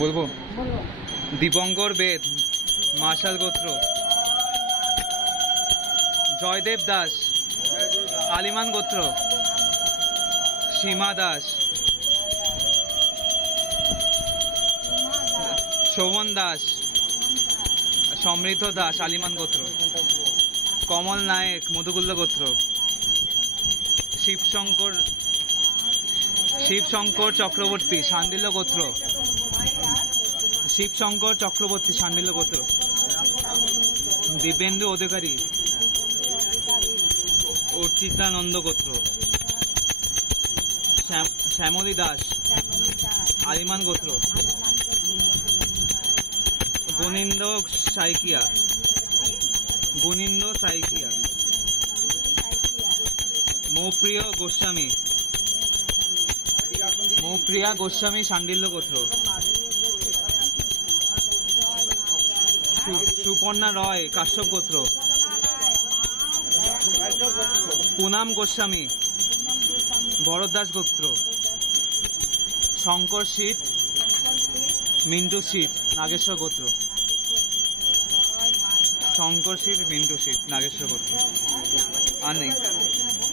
বলবো দীপঙ্কর বেদ মার্শাল গোত্র, জয়দেব দাস আলিমান গোত্র, সীমা দাস, শোভন দাস, সমৃদ্ধ দাস আলিমান গোত্র, কমল নায়েক মধুগুল্ল গোত্র, শিবশঙ্কর চক্রবর্তী শান্ডিল্য গোত্র, শিবশঙ্কর চক্রবর্তী শান্ডিল্য গোত্র, দিব্যেন্দু অধিকারী অর্চিতানন্দ গোত্র, শ্যামলী দাস আলিমান গোত্র, গুণীন্দ্র সাইকিয়া, মৌপ্রিয়া গোস্বামী শান্ডিল্য গোত্র, সুপর্ণা রয় কাশ্যপ গোত্র, পুনাম গোস্বামী ভরদ্বাজ গোত্র, শঙ্কর শীত মিন্টু শীত নাগেশ্বর গোত্র, শঙ্কর শীত মিন্টু শীত নাগেশ্বর গোত্র। আর নেই।